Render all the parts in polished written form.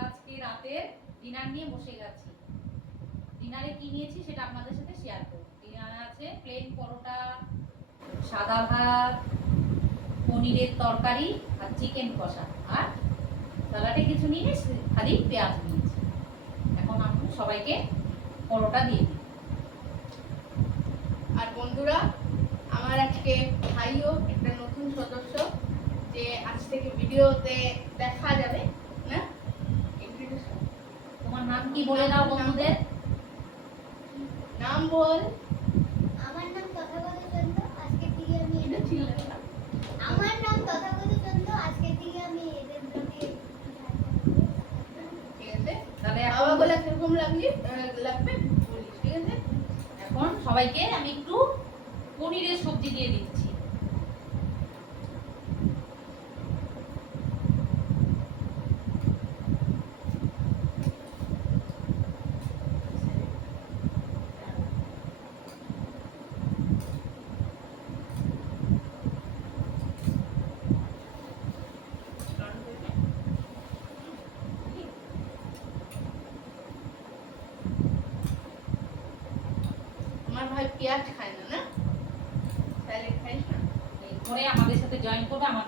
আমরা আজকে রাতে ডিনার নিয়ে বসে গেছি। ডিনারে কি নিয়েছি সেটা আপনাদের সাথে শেয়ার করব। ডিনারে আছে প্লেন পরোটা, সাদা ভাত, পনিরের তরকারি আর চিকেন কষা, আর স্যালাডে কিছু নিয়ে খালি পেঁয়াজ নিয়েছি। এখন আমি সবাইকে পরোটা দিয়ে দিই। আর বন্ধুরা, আমার আজকে ভাইও একটা নতুন সদস্য, যে আজ থেকে ভিডিওতে দেখা যাবে না। তোমার নাম কি বলে দাও বন্ধুদের। নাম বল। আমার নাম তথাগত চন্দ্র, আজকে থেকে আমি এটা ছিল না। আমার নাম তথাগত চন্দ্র, আজকে থেকে আমি এদের ব্লগে ঠিক আছে, তাহলে বাবা বলে কিরকম লাগবে বলিস, ঠিক আছে। এখন সবাইকে আমি একটু পনিরের সবজি দিয়ে দিচ্ছি। আমার ভাই পেঁয়াজ খায় না, না স্যালাড খাইস না। এরপরে আমাদের সাথে জয়েন করবে আমার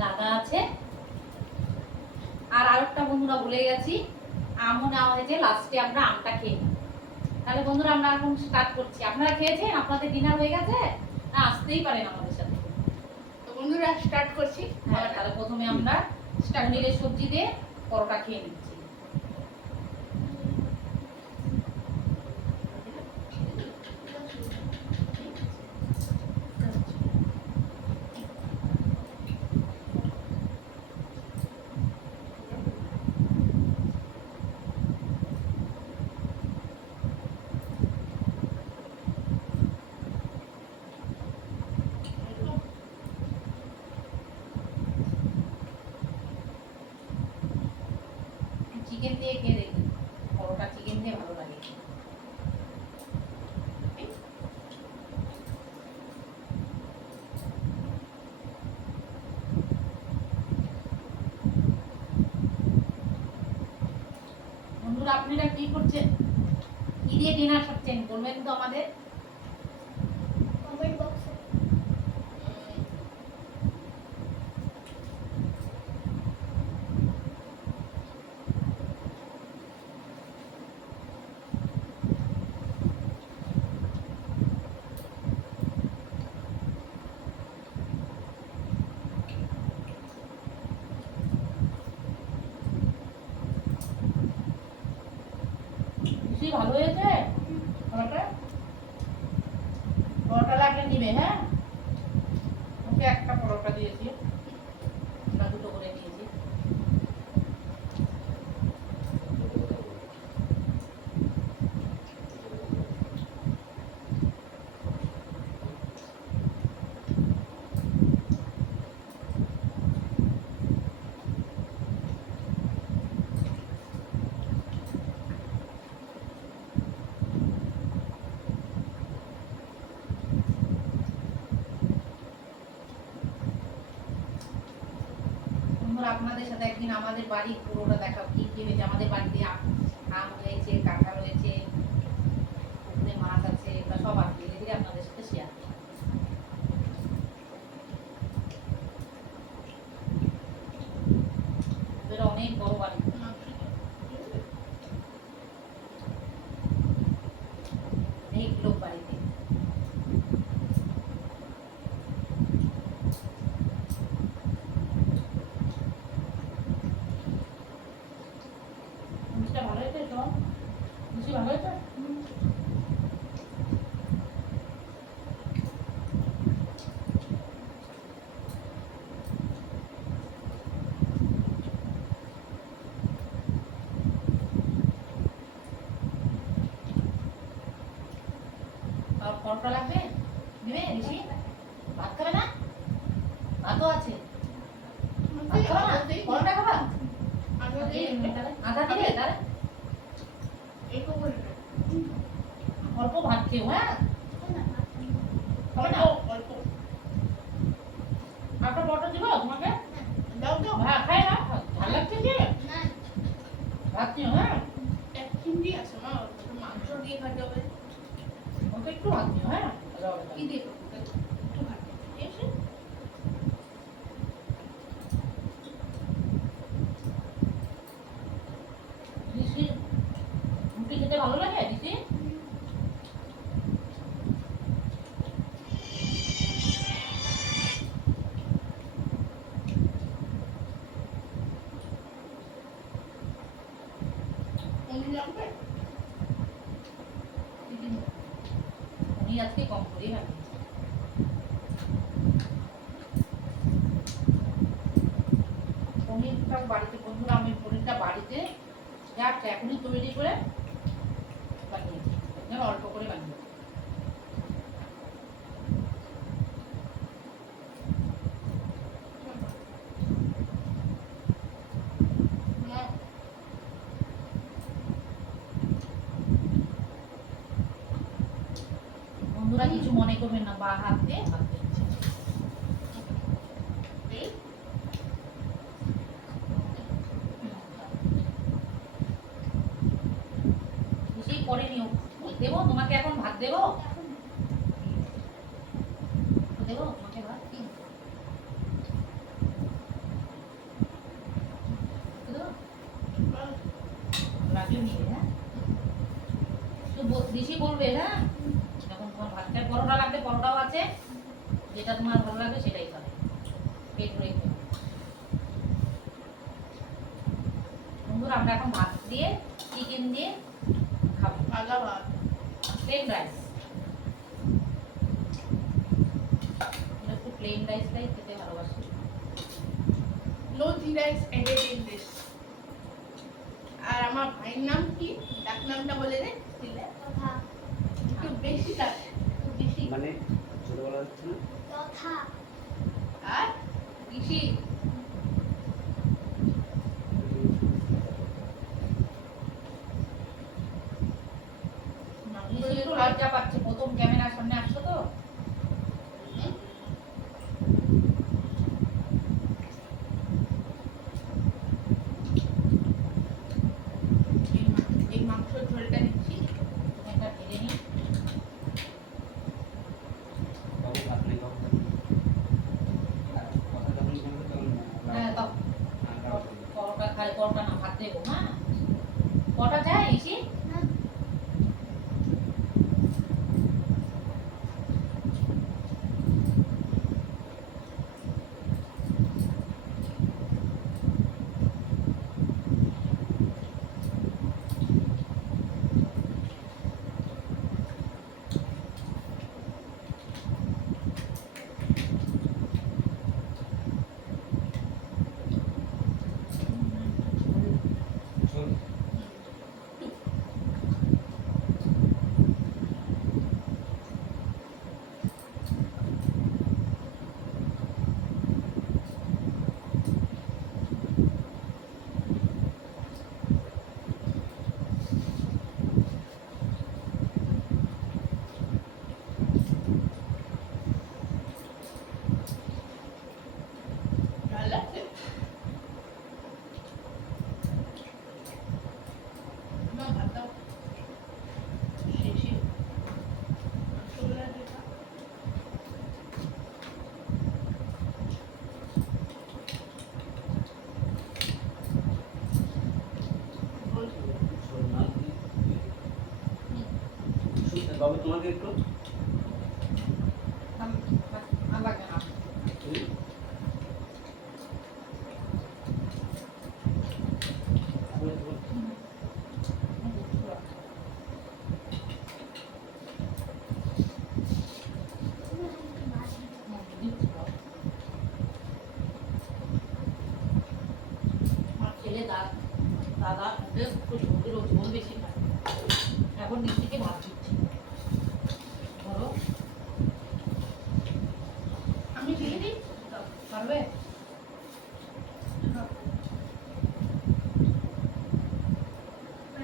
দাদা আছে, আর আরেকটা বন্ধুরা ভুলে গেছি, আমও নেওয়া হয়েছে। লাস্টে আমরা আমটা খেয়ে নিই। তাহলে বন্ধুরা আমরা এখন স্টার্ট করছি। আপনারা খেয়েছেন? আপনাদের ডিনার হয়ে গেছে? না আসতেই পারেন আমাদের সাথে। তো বন্ধুরা স্টার্ট করছি। হ্যাঁ, তাহলে প্রথমে আমরা পনিরের সবজি দিয়ে পরোটা খেয়ে নিচ্ছি। চিকেন দিয়ে খেয়ে দেখি, পরোটা চিকেন দিয়ে ভালো লাগে। বন্ধুরা আপনারা কি করছেন, কি দিয়ে ডিনার খাচ্ছেন বলবেন তো আমাদের। কমেন্ট বক্সে বেশি ভালো হয়েছে পরোটা। পরোটা লাগলে নিবে, হ্যাঁ। ওকে একটা পরোটা দিয়েছি, আমরা দুটো করে নিয়েছি। বন্ধুরা আপনাদের সাথে একদিন আমাদের বাড়ির পুরোটা দেখাও, কি কি হয়েছে আমাদের বাড়িতে। আম হয়েছে, কাঁঠাল হয়েছে, পুকুরে মাছ আছে, এগুলো সব আছে। ধীরে ধীরে আপনাদের সাথে শেয়ার করব। ওদের অনেক বড় বাড়ি, অনেক লোক বাড়িতে। মিষ্টিটা ভালো হয়েছে তো? মিষ্টি ভালো হয়েছে? আর পরোটা লাগবে? নেবে ঋষি? ভাত খাবে না? ভাতও আছে। ভাত খাবা না? পরোটা খাবা? আধা দিবে তাহলে? অল্প ভাত খেও, হ্যাঁ। খাবে না? একটা পরোটা দিব তোমাকে? দাও দাও। হ্যাঁ খাই না, ভালো লাগছে কি? না খেতে ভালো লাগে দিদি? পনির লাগবে? পনির আজকে কম করেই বানিয়েছি। পনিরটা বাড়িতে বন্ধুরা, আমি পনিরটা বাড়িতে জাস্ট এখনই তৈরি করে বানিয়েছি, একদম অল্প করে বানিয়েছি। না, বন্ধুরা কিছু মনে করবেন না, বা হাত দিয়ে ভাত দিচ্ছি। এই বুঝেই পরে নিও। দেবো তোমাকে এখন ভাত দেবো? দেবো তোমাকে ভাত কি দেবো? রাখলে নিয়ে হ্যাঁ, বেশি বলবে হ্যাঁ। যখন তোমার ভাত খায়, পরোটা লাগবে পরোটাও আছে, যেটা তোমার ভালো লাগবে সেটাই খাবে, পেট ভরে খেবে। বন্ধুরা আমরা এখন ভাত দিয়ে চিকেন দিয়ে খাবো, ভাজা ভাত। Plain rice. একটু প্লেন রাইসটাই খেতে ভালোবাসি। No জিরা is added in this. আর আমার ভাইয়ের নাম কি? ডাক নামটা বলে দে দিলে। তথা একটু বেশি ডাক, একটু বেশি। মানে ছোটবেলা হচ্ছে না তথা আর বেশি নিশি একটু লজ্জা পাচ্ছে, প্রথম ক্যামেরার সামনে আসছো তো। এই মাংসের ঝোলটা নিচ্ছি। একটা ঢেলে নিই। বাবু ভাত নেই তখন আর কথা যখন বলবে তখন হ্যাঁ তো পরোটা খাই, পরোটা না ভাত দেবো হ্যাঁ। কটা চাই নিশি? না চল ভালো লাগছে? না ভাত দাও। শেষে মাংসগুলো যেটা বলছি। চল না বাবু তোমাকে একটু আর লাগবে না। আমার ছেলে দাদা বেশ একটু ঝোল বেশি খায়, এখন নিশ্চিকে ভাত দিচ্ছি। ধরো আমি দিয়ে দিই। পারবে?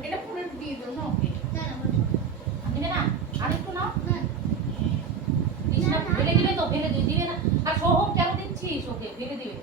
এটা পুরো দিয়ে দাও না ওকে। না না বলো। দিবে না? আর একটু নাও। না দিস না, ফেলে দিবে তো, ফেলে দিবে না। আর সোহম কেন দিচ্ছিস ওকে? ফেলে দিবে।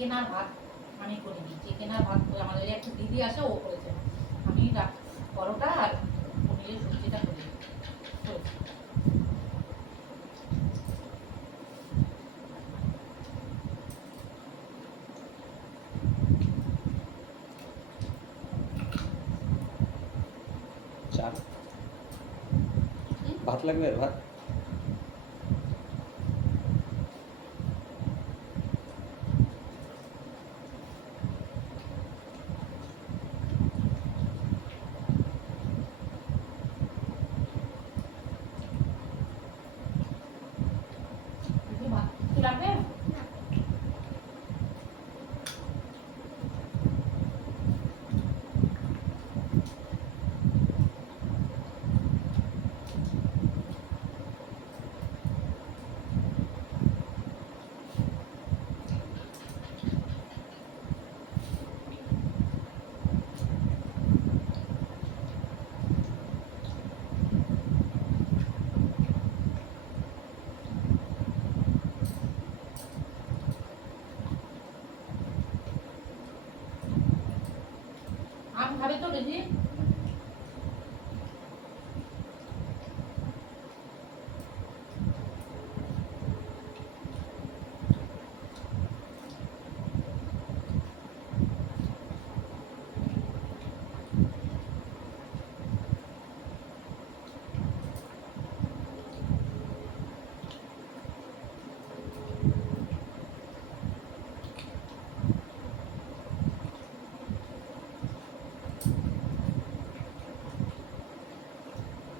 কেনা ভাত আমি করিনি, যে কেনা ভাত করে আমাদের একটা দিদি আসে ও করেছে, আমি পরোটা আর পনিরের সবজিটা করি করেছি। চা ভাত লাগবে ভাত দিদি ভাত কিছু লাগবে? না। আম খাবে তো দিদি?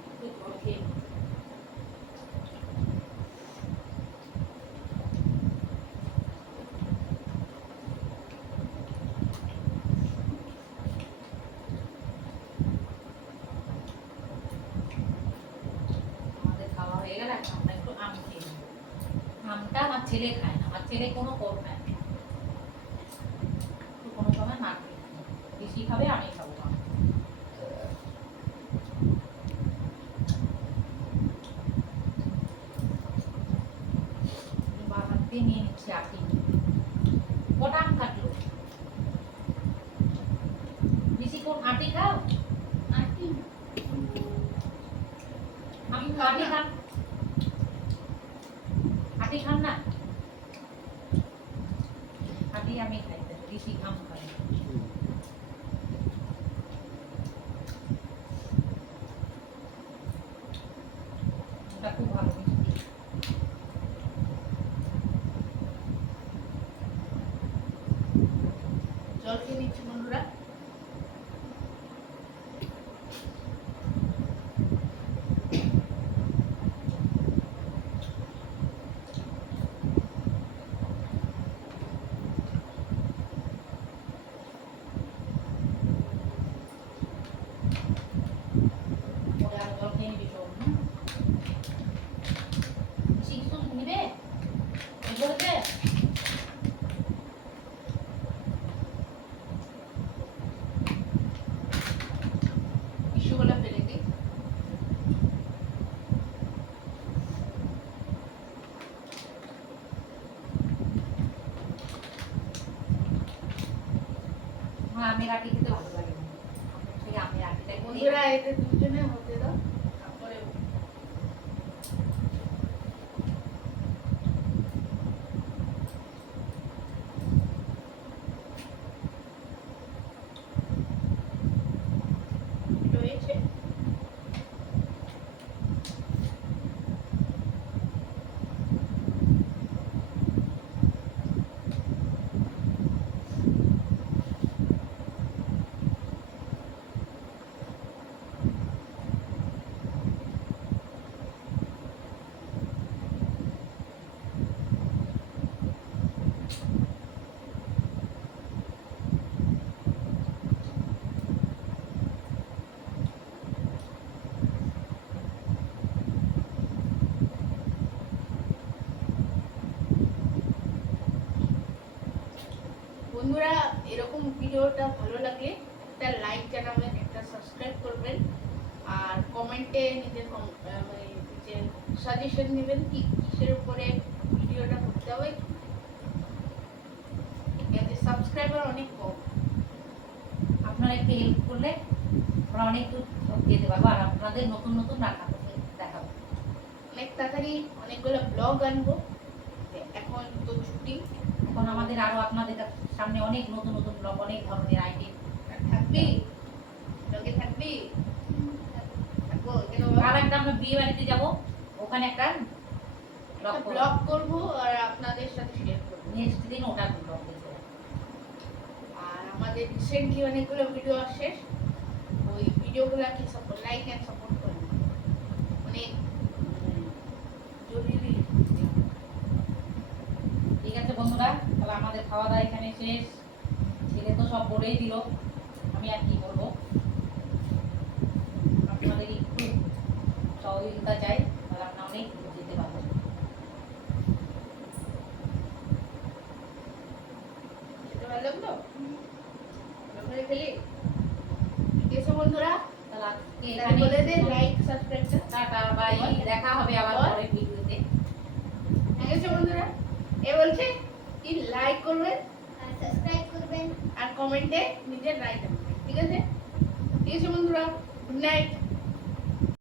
একটু জল খেয়ে নিই। আমাদের খাওয়া হয়ে গেলে এখন আমরা একটু আম খেয়ে নেবো। আমটা আমার ছেলে খায় না, আমার ছেলে কোনো ফল খায় না, একটু কোনো সময় না খেয়ে নেয়। বেশি খাবে আমি খাবো আম। এবার হাত দিয়ে নিয়ে নিচ্ছি আটি। কটা আম কাটলো? বেশি কোন আটি খাও? আটি আমি আটি খান, আটি খান না? আটি আমি খাই না, বেশি আম খাই না। ওটা খুব ভালো মিষ্টি। জল খেয়ে নিচ্ছি বন্ধুরা। ওরে আরো জল খেয়ে নিবি সব, হুম? বেশি কিছু নিবে? এগুলোতে? টিস্যুগুলো ফেলে দিই। আমার আমের আটি খেতে ভালো লাগে না। আমার থেকে আমের আটিটাই খেতে- বন্ধুরা এতে দুজনে হতে দাও, তারপরে রয়েছে। বন্ধুরা এরকম ভিডিওটা ভালো লাগলে একটা লাইক জানাবেন, একটা সাবস্ক্রাইব করবেন, আর কমেন্টে নিজের সাজেশন দিবেন কি কিসের উপরে ভিডিওটা করতে হবে। সাবস্ক্রাইবার অনেক কম। আপনারা একটু হেল্প করলে আমরা অনেক দূর যেতে পারবো আর আপনাদের নতুন নতুন রান্না করতে দেখাবো। অনেক তাড়াতাড়ি অনেকগুলো ব্লগ আনবো। এখন তো ছুটি, এখন আমাদের আরো আপনাদের সামনে অনেক নতুন নতুন ব্লগ, অনেক ধরনের আইটেম। থাকবি ব্লগে থাকবি থাকবো কেন আর একটা আমরা বিয়ে বাড়িতে যাব, ওখানে একটা ব্লগ ব্লগ করবো আর আপনাদের সাথে শেয়ার করবো। নেক্সট দিন ওটার ব্লগ দেখবো। আর আমাদের রিসেন্টলি অনেকগুলো ভিডিও আসে, ওই ভিডিওগুলোকে সাপোর্ট লাইক এন্ড সাপোর্ট করুন। অনেক জরুরি। ঠিক আছে বন্ধুরা, তাহলে আমাদের খাওয়া দাওয়া এখানে শেষ। ছেলে তো সব বলেই দিল, আমি আর কি বলবো। আপনাদের একটু সহযোগিতা চাই, তাহলে আপনারা অনেক দূর যেতে পারবেন। খেতে ভালো লাগলো? ভালো করে খেলি? ঠিক আছে বন্ধুরা, তাহলে আজকে তাহলে বলে দে এখানেই লাইক সাবস্ক্রাইবটা। টাটা বাই, দেখা হবে আবার বল। পরের ভিডিওতে। ঠিক আছে বন্ধুরা, এ বলছে কি লাইক করবেন আর সাবস্ক্রাইব করবেন। আর কমেন্টে নিজের রায় জানাবেন। ঠিক আছে? ঠিক আছে বন্ধুরা, গুড নাইট।